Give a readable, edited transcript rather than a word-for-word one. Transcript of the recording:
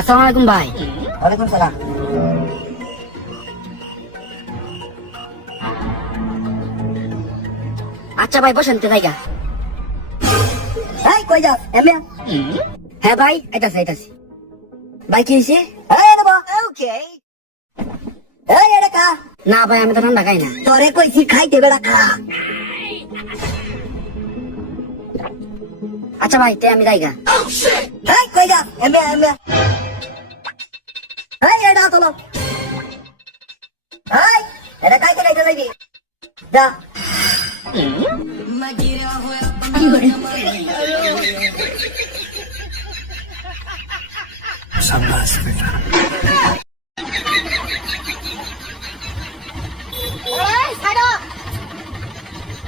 আসসালামু আলাইকুম ভাই। ওয়ালাইকুম সালাম। আচ্ছা ভাই বসেন তো জায়গা। এই কই যাও এমএ? হ্যাঁ ভাই আইতাছি। ভাই কি হয়েছে? এই দেবো। ওকে। এই এটা কা? না ভাই আমি তো ঠান্ডা খাই না। তোরে কইছি খাইতে বেড়া খা। আচ্ছা ভাই তে আমি জায়গা। এই কই যাও এমএ? এই এটা তোলো। এই এটা খাইতে খাইতে লাগি। যা। शाबाश बेटा।